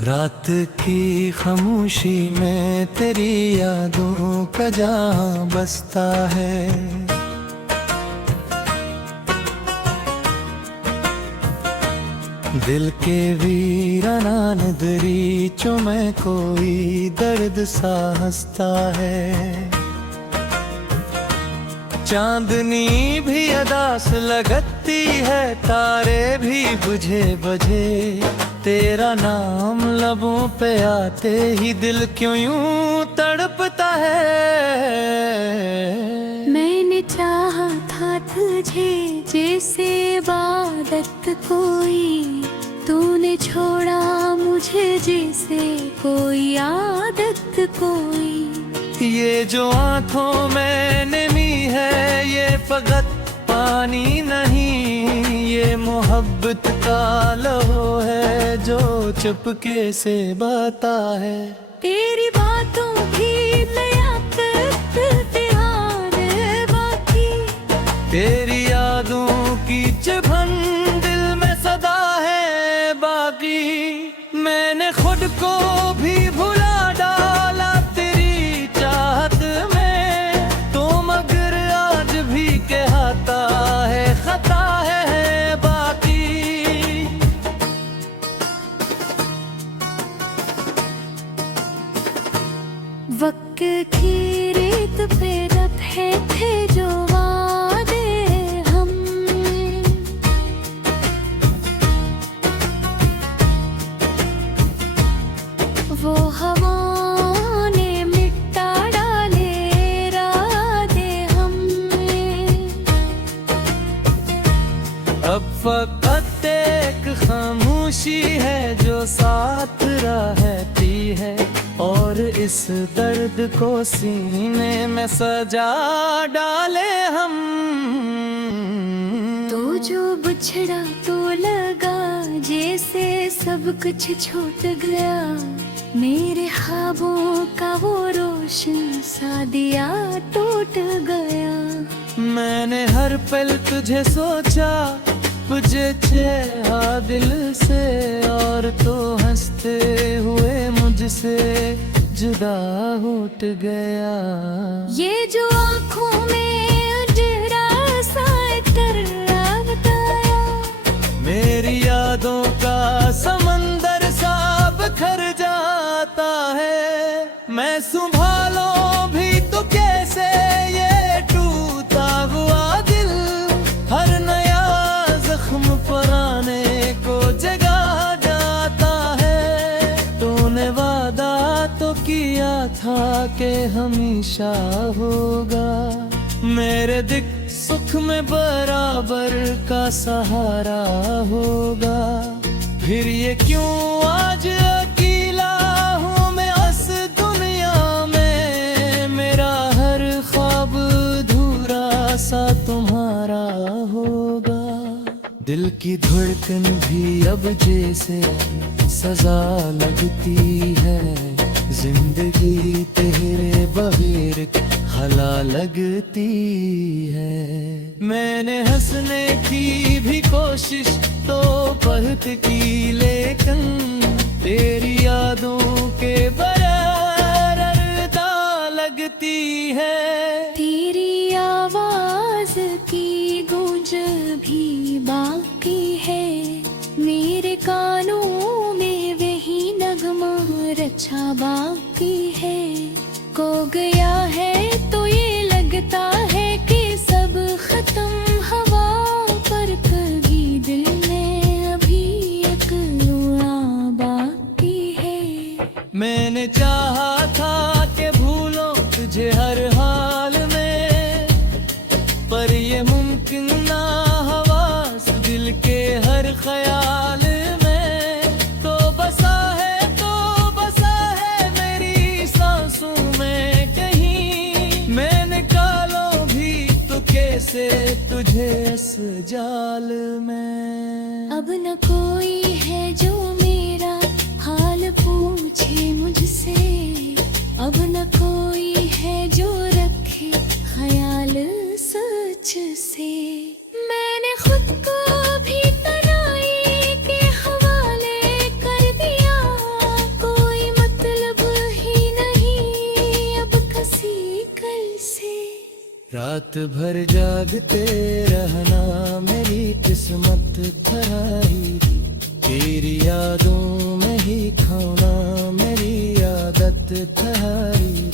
रात की खामोशी में तेरी यादों का जहां बसता है। दिल के वीराना दरीचों में कोई दर्द सा हंसता है। चांदनी भी अदास लगती है, तारे भी बुझे बजे। तेरा नाम लबों पे आते ही दिल क्यों यूं तड़पता है। मैंने चाहा था तुझे जैसे इबादत कोई, तूने छोड़ा मुझे जैसे कोई आदत कोई। ये जो आंखों में नमी है ये फकत पानी नहीं, ये मोहब्बत का लहू है जो चुपके से बहता है। तेरी बातों की लियाकत ध्यान बाकी, तेरी यादों की चुभन दिल में सदा है बाकी। मैंने खुद को भी भुला डाला तेरी चाहत में, तो मगर आज भी कहता है खता है बाकी। वक्त की रेत पे रखे थे जो वादे हम, वो हवा ने मिटा डाले इरादे हमने। अब फकत एक खामोशी है जो साथ रहती है, और इस दर्द को सीने में सजा डाले हम। तो जो बिछड़ा तो लगा जैसे सब कुछ छूट गया, मेरे ख्वाबों का वो रोशन सा दिया टूट गया। मैंने हर पल तुझे सोचा, तुझे चाहा दिल से, और तो हंसते हुए मुझसे जुदा उठ गया। ये जो आँखों में उजड़ा सा टर्रा बताया, मेरी यादों का समंदर सा बिखर जाता है। मैं संभालो भी तो कैसे ये टूटा हुआ दिल, हर नया जख्म पुराने को जगा जाता है। तूने वादा तो किया था कि हमेशा होगा, मेरे दुख सुख में बराबर का सहारा होगा। फिर ये क्यों आज अकेला हूँ मैं इस दुनिया में, मेरा हर ख्वाब अधूरा सा तुम्हारा होगा। दिल की धड़कन भी अब जैसे सजा लगती है, जिंदगी तेरे बगैर हला लगती है। मैंने हंसने की भी कोशिश तो बहुत की, लेकिन तेरी यादों के बराबर अर्दा लगती है। तेरी आवाज की गूंज भी बाकी है, मेरे कानों में वही नगमा रचा बाकी है। खो गया है तो ये लगता है कि सब खत्म हवा पर, कभी दिल में अभी एक लुआ बाकी है। मैंने चाहा था कि भूलो तुझे हर हाल में, पर ये मुमकिन ना हवा दिल के हर ख्याल में। तो बसा है मेरी सांसों में कहीं, मैं निकालो भी तो कैसे तुझे इस जाल में। अब न कोई है जो मेरा हाल पूछे मुझसे, अब न कोई है जो रखे ख्याल सच से। मैंने खुद को भी तन्हाई के हवाले कर दिया, रात भर जागते रहना मेरी किस्मत खराई, तेरी यादों में ही खोना मेरी आदत खराई।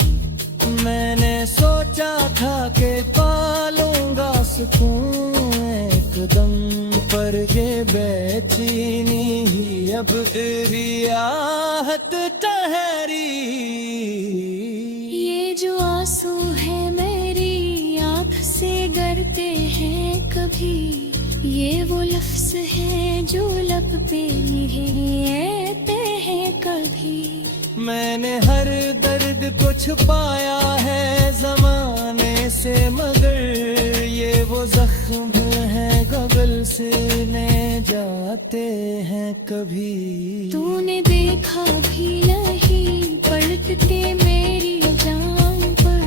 मैंने सोचा था कि पालूंगा सुकून एकदम, पर ये बेचैनी ही अब रियाहत ठहरी। ये जो आंसू है मेरी आँख से गिरते हैं कभी, ये वो लफ्ज है जो लब पे रहते हैं कभी। मैंने हर दर्द को छुपाया है जमाने से, मगर ये वो जख्म है गगल से ने जाते हैं कभी। तूने देखा भी नहीं पलट के मेरी जान पर,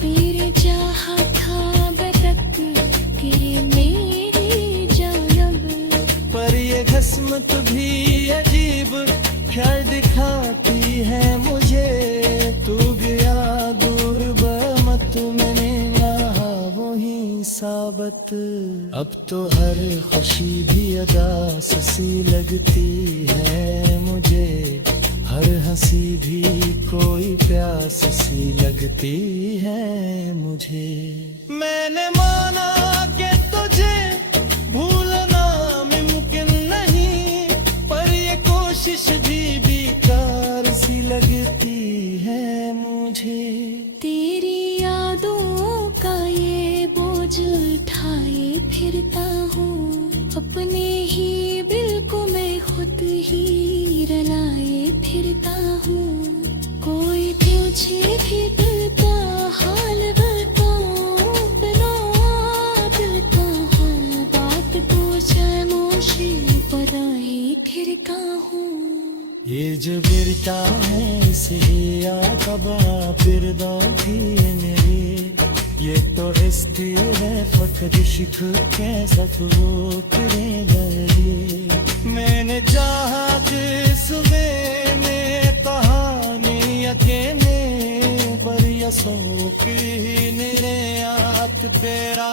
तेरे चाहा था बरत के मेरी जानब। पर ये किस्मत भी अजीब ख्याल दिखाती है मुझे, तू गया दूर बमत मैंने यहाँ वही साबत। अब तो हर खुशी भी अदास सी लगती है मुझे, हर हंसी भी कोई प्यास सी लगती है मुझे। मैंने माना कि तुझे भूलना मुमकिन नहीं, पर ये कोशिश भी बेकार सी लगती है मुझे। तेरी यादों का ये बोझ उठाए फिरता हूँ, अपने ही दिल को मैं खुद ही रलाए फिरता हूँ। कोई तुझे भी दिल का हाल बताऊं, बिना दिल का हर बात पूछे मोशी पराए फिरता हूँ। ये जो गिरता है इसे या कबा फिरदा थी मेरी, ये तो इश्क़ है फकद इश्क़ के सफ़रों करे लगी। मैंने चाहा जिसमें में कहानी अकेले, पर यसों की मेरे आँख तेरा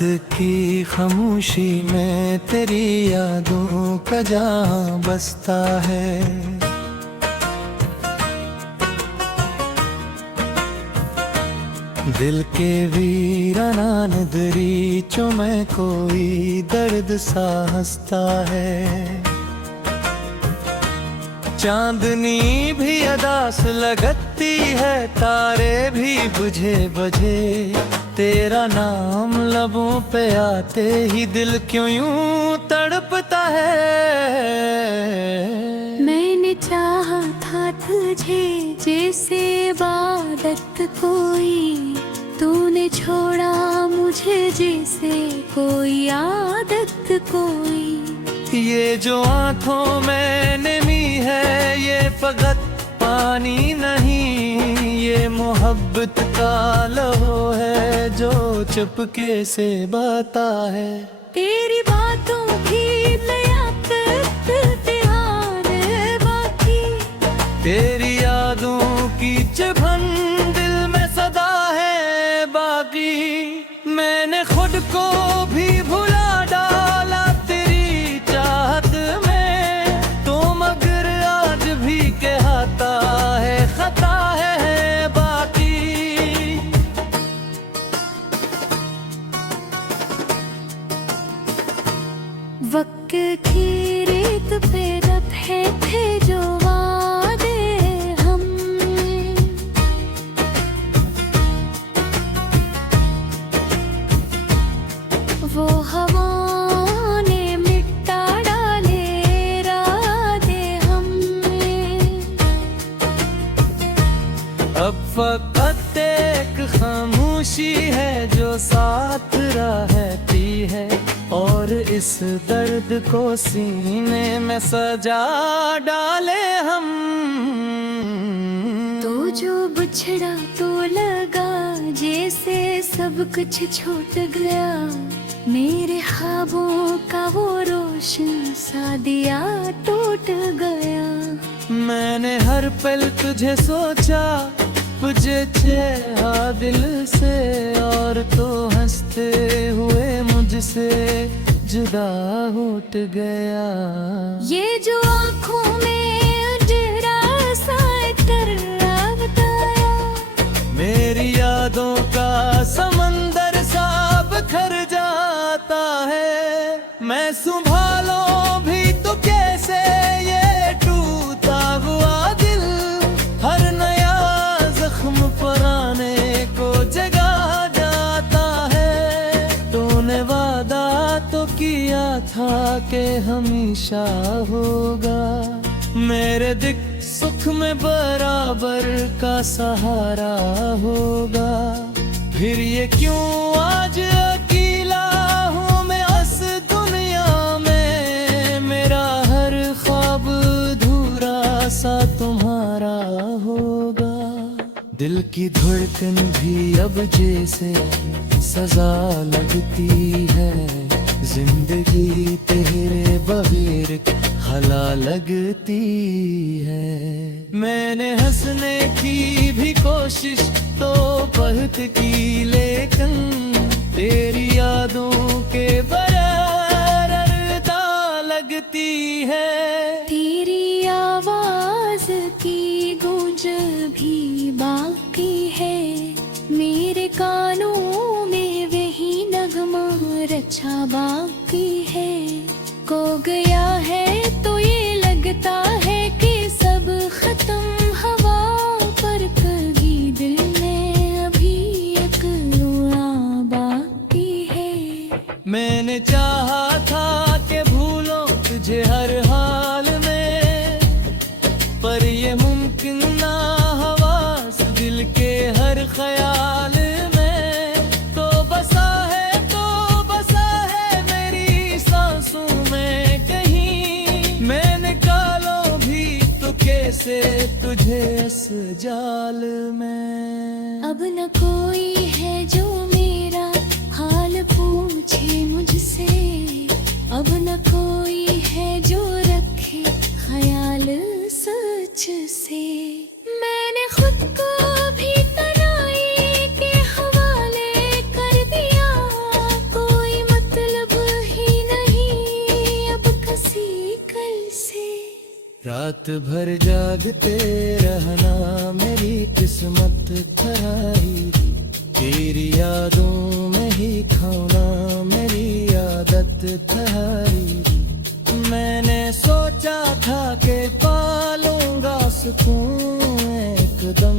की खामोशी में तेरी यादों का जहां बसता है। दिल के वीराना दरीचों में कोई दर्द सा हंसता है। चांदनी भी अदास लगती है, तारे भी बुझे बजे, तेरा नाम लबों पे आते ही दिल क्यों यूं तड़पता है। मैंने चाहा था तुझे जैसे इबादत कोई, तूने छोड़ा मुझे जैसे कोई आदत कोई। ये जो आंखों में नमी है ये फकत पानी नहीं, ये मोहब्बत का लहो है जो चुपके से बता है। तेरी बातों की लियाकत ध्यान बाकी, तेरी यादों की चुभन दिल में सदा है बाकी। मैंने खुद को भी भुला डाला तेरी चाहत में, तो मगर आज भी कहता है खता है बाकी। वक्त की रेत पे दबे थे जो वादे हमने, वो हवा ने मिटा डाले इरादे हमने। अब फकत एक खामोशी है जो साथ रहती है, और इस दर्द को सीने में सजा डाले हम। तो जो बिछड़ा तो लगा जैसे सब कुछ छूट गया, मेरे ख्वाबों का वो रोशन सा दिया टूट गया। मैंने हर पल तुझे सोचा, उपजे छेहा दिल से और तो हंसते हुए मुझसे जुदा उठ गया। ये जो आँखों में उजरा सा टर्रा बताया, मेरी यादों का समंदर सा बिखर जाता है। मैं संभालो भी तो कैसे ये टूटा हुआ दिल, हर नया जख्म पुराने को जगा जाता है। तूने वादा तो किया था कि हमेशा होगा, मेरे दुख सुख में बराबर का सहारा होगा। फिर ये क्यों आज अकेला हूँ मैं इस दुनिया में, मेरा हर ख्वाब अधूरा सा तुम्हारा होगा। दिल की धड़कन भी अब जैसे सजा लगती है, जिंदगी तेरे बगैर हला लगती है। मैंने हंसने की भी कोशिश तो बहुत की, लेकिन तेरी यादों के बराबर अर्दा लगती है। तेरी आवाज की गूंज भी बाकी है, मेरे कानों में वही नगमा रचा बाकी है। खो गया है तो ये लगता है कि सब खत्म हवा पर, कभी दिल में अभी एक रोना बाकी है। मैंने चाहा था कि भूलो तुझे हर हाल में, पर ये मुमकिन ना हवा दिल के हर ख्याल में। तो बसा है मेरी सांसों में कहीं, मैं निकालो भी तो कैसे तुझे इस जाल में। अब न कोई है जो मेरा हाल पूछे मुझसे, अब न कोई है जो रखे ख्याल सच से। मैंने खुद को भी तन्हाई के हवाले कर दिया, कोई मतलब ही नहीं अब किसी कल से। रात भर जागते रहना मेरी किस्मत खराई, तेरी यादों में ही खोना मेरी आदत थी। मैंने सोचा था कि पालूंगा सुकून एकदम,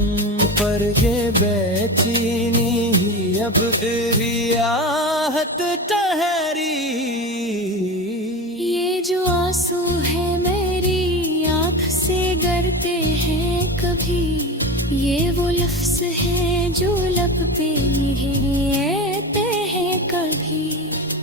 पर ये बेचैनी ही अब रियाहत ठहरी। ये जो आंसू है मेरी आँख से गिरते हैं कभी, ये वो लफ्ज है जो लब पे आते हैं कभी।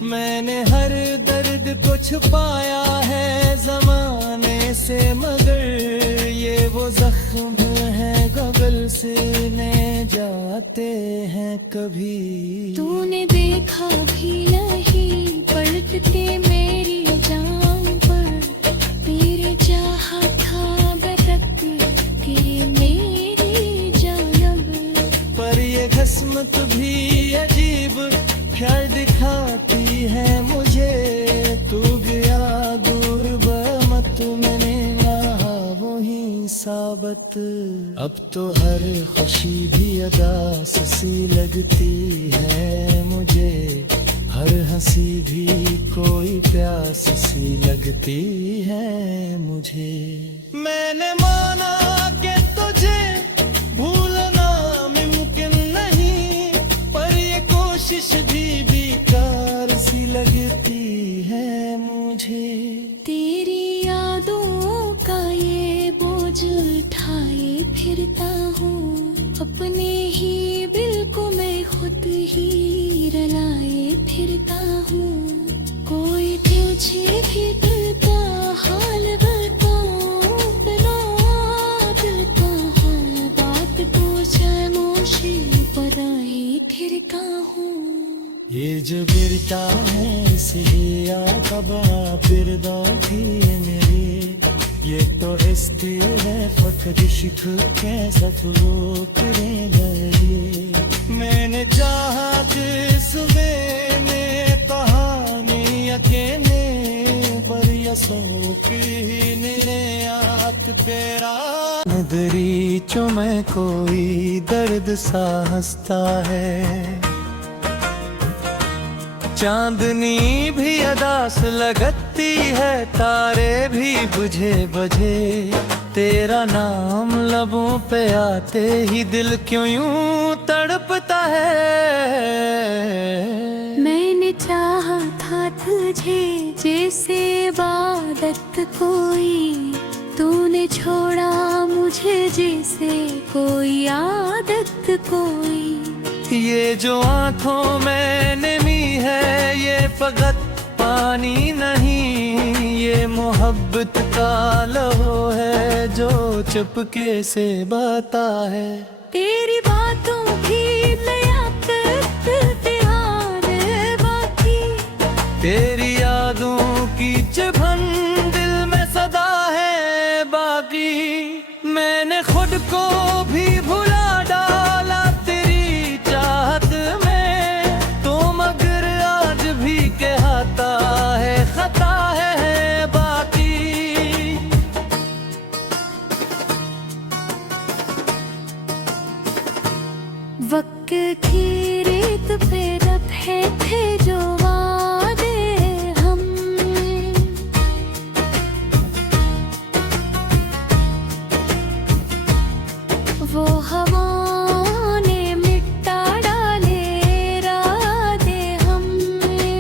मैंने हर दर्द को छुपाया है जमाने से, मगर ये वो जख्म है गगल से ले जाते हैं कभी। तूने देखा भी नहीं पलट के मेरी जान पर, तेरे चाहा था बरकत के मेरी जानब, पर ये किस्मत भी अजीब ख्याल दिखाती है मुझे। तू गया दूर बमत मैंने यहाँ वही साबत, अब तो हर खुशी भी अदास सी लगती है मुझे, हर हंसी भी कोई प्यास सी लगती है मुझे। मैंने माना कि तुझे भूलना मुमकिन नहीं, पर ये कोशिश भी बेकार सी लगती है मुझे। तेरी यादों का ये बोझ उठाए फिरता हूँ, अपने ही दिल को मैं खुद ही रलाए फिरता हूँ। कोई तुझे भी दिल का हाल बताऊं बिना दिल का हर बात को खामोशी पर आए फिरता हूँ। ये जो गिरता है इसे या कबा फिर थी मेरे, ये तो इश्क है फकत इश्क कैसा रोकने लगे मैंने चाहा जिसमें कहानी अकेले पर यसो की ने आत तेरा नदरी में कोई दर्द सा हंसता है चांदनी भी अदास लगती है तारे भी बुझे बजे तेरा नाम लबों पे आते ही दिल क्यों यूं तड़पता है मैंने चाहा था तुझे जैसे इबादत कोई तूने छोड़ा मुझे जैसे कोई आदत कोई ये जो आंखों में नमी है ये फकत पानी नहीं ये मोहब्बत का लहो है जो चुपके से बता है तेरी बातों की लियाकत ध्यान बाकी तेरी यादों की चुभन दिल में सदा है बाकी मैंने खुद को भी भुला डाला तेरी चाहत में तो मगर आज भी कहता है खता है बाकी वक्त की रेत पे रखे थे जो वादे हमने वो हवाओं ने मिटा डाले इरादे हमने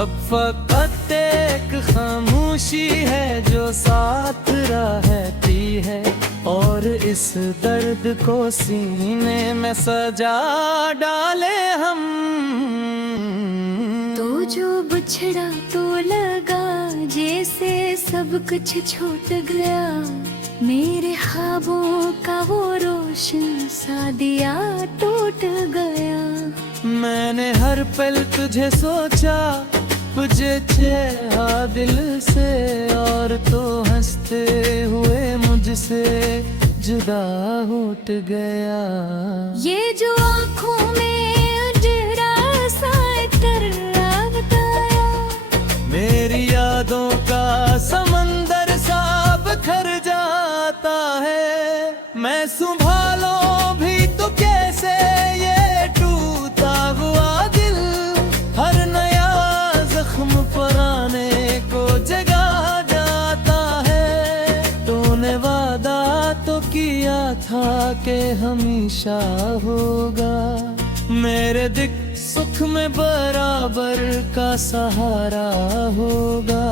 अब फकत एक खामोशी है जो साथ रहती है और इस दर्द को सीने में सजा डाले हम तो जो बिछड़ा तो लगा जैसे सब कुछ छूट गया मेरे ख्वाबों का वो रोशन सा दिया टूट गया मैंने हर पल तुझे सोचा तुझे चाहा दिल से और तो हंसते हुए मुझसे जुदा उठ गया ये जो आँखों में अंधेरा सा टर्रा बताया मेरी यादों का समंदर सा बिखर जाता है मैं संभालो भी तो कैसे ये टूटा हुआ दिल हर नया जख्म पुराने को जगा जाता है तूने वादा तो किया था कि हमेशा होगा मेरे दुख सुख में बराबर का सहारा होगा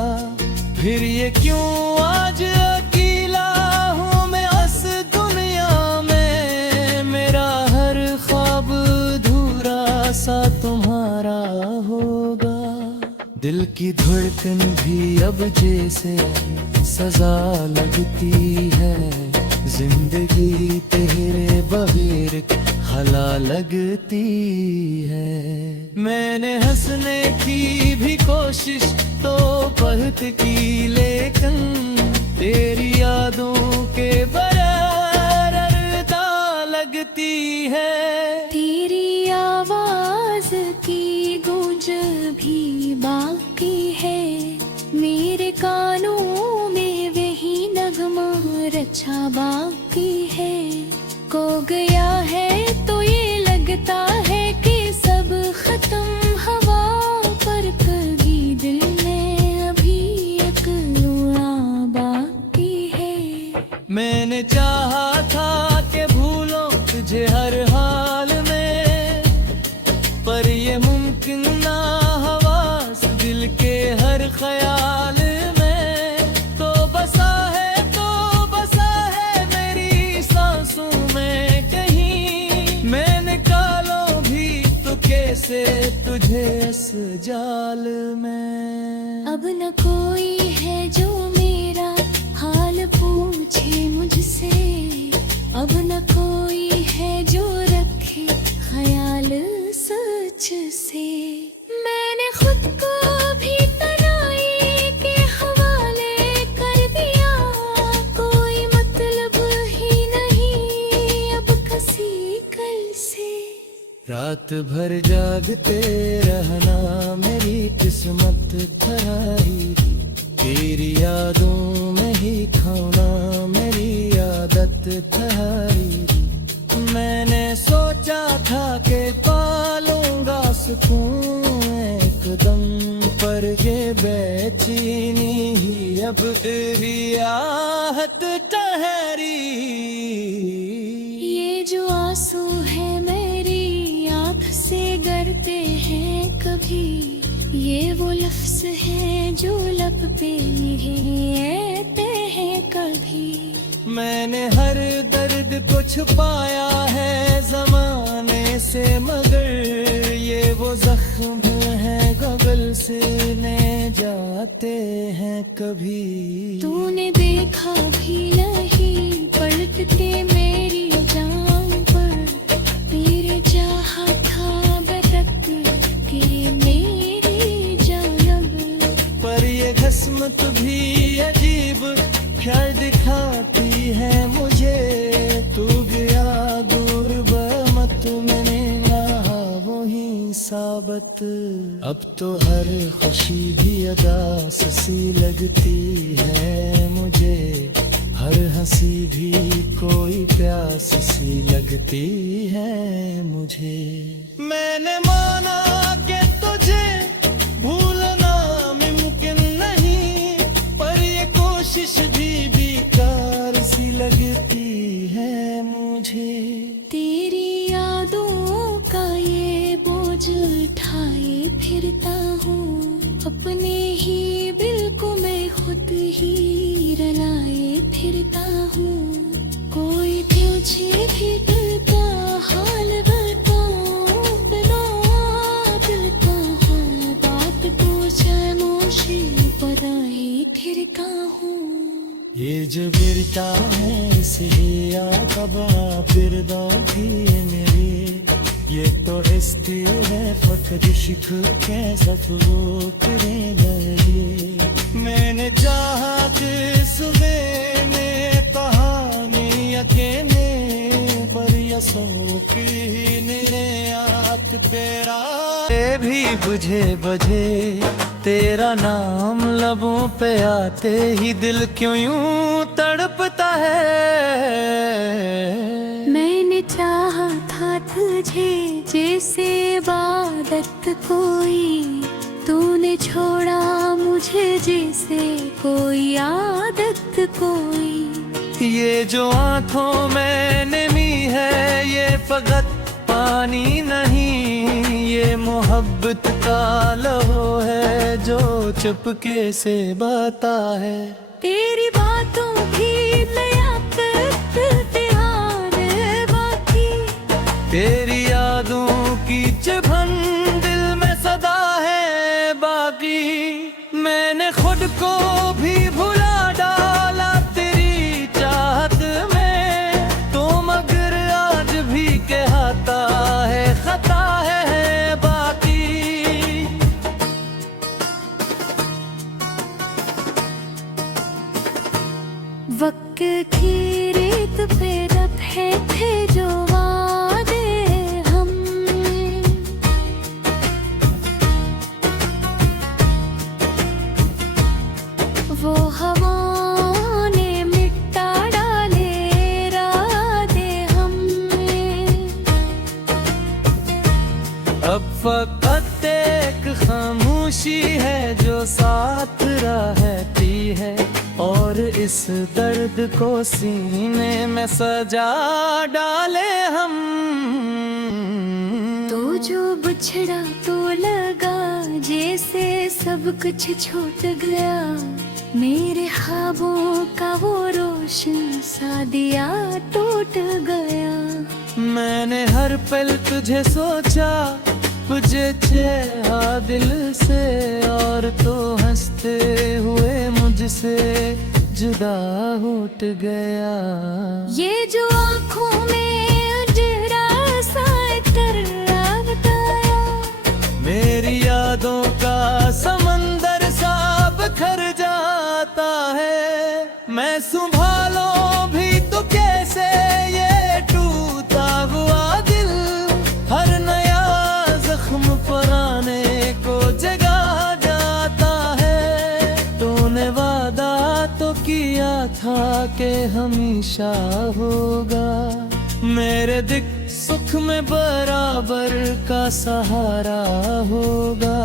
फिर ये क्यों आज अकेला हूँ मैं इस दुनिया में मेरा हर ख्वाब अधूरा सा तुम्हारा होगा दिल की धड़कन भी अब जैसे सजा लगती है जिंदगी तेरे बगैर हला लगती है मैंने हंसने की भी कोशिश तो बहुत की लेकिन तेरी यादों के बराबर लगती है तेरी आवाज की गूंज भी बाकी है मेरे कानों में वही नगमा रचा बाकी है को गया है तो ये लगता है कि सब खत्म हवा पर कभी दिल में अभी एक लुआ बाकी है मैंने चाहा था कि भूलो तुझे हर हाल में पर ये मुमकिन ना हवास दिल के हर ख्याल में तो बसा है मेरी सांसों में कहीं मैं निकालो भी तो कैसे तुझे इस जाल में अब न कोई है जो मेरा हाल पूछे मुझसे अब न कोई है जो रखे ख्याल सच से मैंने खुद को भी तनाई के रात भर जागते रहना मेरी किस्मत खराई, तेरी यादों में ही खोना मेरी आदत खराई। मैंने सोचा था कि पालूंगा सुकून एकदम, पर ये बेचैनी ही अब रियाहत ठहरी। ये जो आंसू है मेरी आँख से गिरते हैं कभी, ये वो लफ्ज है जो लब पे मेरे आते हैं कभी। मैंने हर दर्द को छुपाया है ज़माने से, मगर ये वो जख्म है गगल से ले जाते हैं कभी। तूने देखा भी नहीं पलट के मेरी जान पर, तेरे चाहा था बरत के मेरी जानब, पर ये किस्मत भी अजीब ख्याल दिखाती है मुझे। तू गया दूर बमत मैंने यहाँ वही साबत, अब तो हर खुशी भी अदास सी लगती है मुझे, हर हंसी भी कोई प्यास सी लगती है मुझे। मैंने माना कि तुझे भूलना मुमकिन नहीं, पर ये कोशिश भी बेकार सी लगती है मुझे। तेरी यादों का ये बोझ उठाए फिरता हूँ, अपने ही दिल को मैं खुद ही रलाए फिरता हूँ। कोई पूछे भी दिल का हाल बताऊं, बिना दिल का हाल बात पूछे मोशी पर आए फिरता हूँ। ये जो गिरता है इसे या कबा फिर भी मेरे, ये तो हिस्से है फकर शिख के सफरों करे लगे। मैंने चाहा कि सुबह में कहानी अकेले, पर यसों की मेरे आँख तेरा भी बुझे बजे, तेरा नाम लबों पे आते ही दिल क्यों यूं तड़पता है। मैंने चाहा था तुझे जैसे इबादत कोई, तूने छोड़ा मुझे जैसे कोई आदत कोई। ये जो आंखों में नमी है ये फकत पानी नहीं, ये मोहब्बत का लहो है जो चुपके से बाता है। तेरी बातों की लियाकत इम्तिहान बाकी, तेरी यादों की चुभन दिल में सदा है बाकी। मैंने खुद को भी भुला डाला तेरी चाहत में, तो मगर आज भी कहता है खता है बाकी। वक्त की रेत पे रखे थे जो वादे हम, वो हवाओं ने मिटा डाले इरादे हमने। अब फकत एक खामोशी है जो साथ रहती है, और इस दर्द को सीने में सजा डाले हम। तो जो बिछड़ा तो लगा जैसे सब कुछ छूट गया, मेरे ख्वाबों का वो रोशन सा दिया टूट गया। मैंने हर पल तुझे सोचा, तुझे चाहा दिल से, और तो हंसते हुए मुझसे जुदा उठ गया। ये जो आँखों में उजड़ा सा इतरा बताया, मेरी यादों का समंदर सा बखर जाता है। मैं संभालो भी तो कैसे ये टूटा हुआ दिल, हर नया किया था कि हमेशा होगा, मेरे दुख सुख में बराबर का सहारा होगा।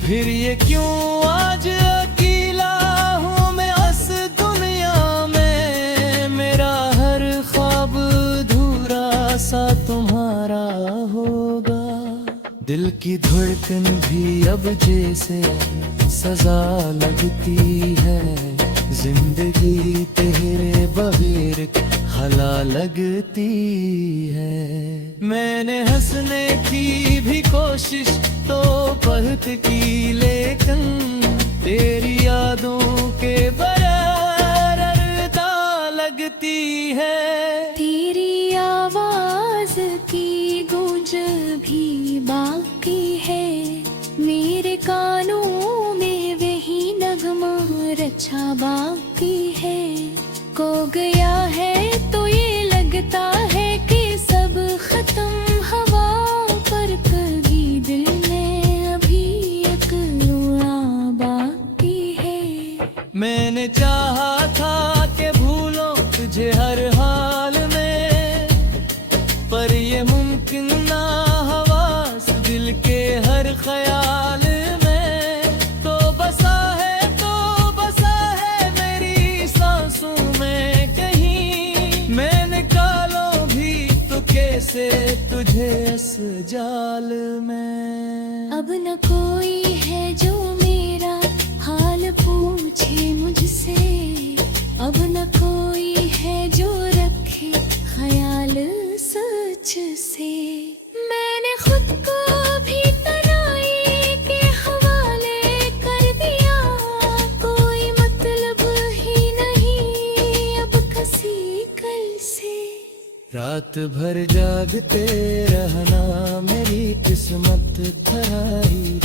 फिर ये क्यों आज अकेला हूँ मैं इस दुनिया में, मेरा हर ख्वाब अधूरा सा तुम्हारा होगा। दिल की धड़कन भी अब जैसे सजा लगती है, जिंदगी तेरे बगैर हला लगती है। मैंने हंसने की भी कोशिश तो बहुत की, लेकिन तेरी यादों के बराबर अदा लगती है। तेरी आवाज की गूंज भी बाकी है, मेरे कानों में वही नगमा रचा बाकी है। खो गया है तो ये लगता है कि सब खत्म हवा पर, कभी दिल में अभी एक रोना बाकी है। मैंने चाहा था कि भूलो तुझे हर हाल में, पर ये मुमकिन ना हवा दिल के हर ख्याल में। तो बसा है मेरी सांसों में कहीं, मैं निकालो भी तो कैसे तुझे इस जाल में। अब न कोई है जो मेरा हाल पूछे मुझसे, अब न कोई है जो रखे ख्याल सच से। मैंने खुद को भी तन्हाई के हवाले कर दिया, कोई मतलब ही नहीं अब किसी कल से। रात भर जागते रहना मेरी किस्मत थराई,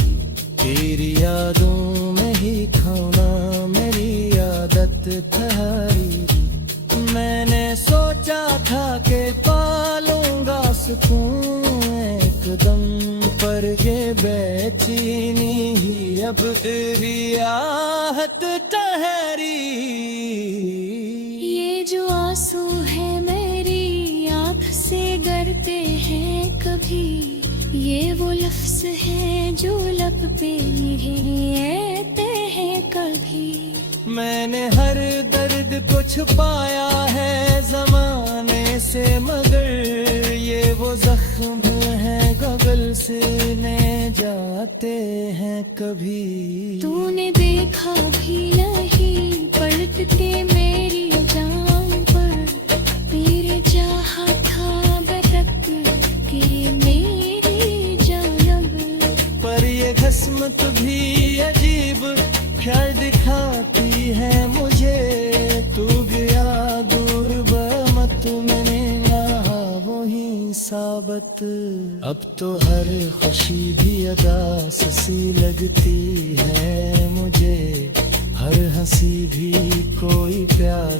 तेरी यादों में ही खोना मेरी आदत थराई। मैंने सोचा था कि पालूंगा सुकून एकदम, पर ये बेचैनी ही अब रियाहत ठहरी। ये जो आंसू है मेरी आँख से गिरते हैं कभी, ये वो लफ्ज है जो लब पे रहते हैं कभी। मैंने हर दर्द को छुपाया है जमाने से, मगर ये वो जख्म है गगल से ने जाते हैं कभी। तूने देखा भी नहीं पलटते मेरी जान पर, मेरे चाहा था भटक के मेरी जानब। पर ये किस्मत भी अजीब ख्याल दिखाती है मुझे, तू गया दूर बमत मैंने यहाँ वही साबत। अब तो हर खुशी भी अदास सी लगती है मुझे, हर हंसी भी कोई प्यास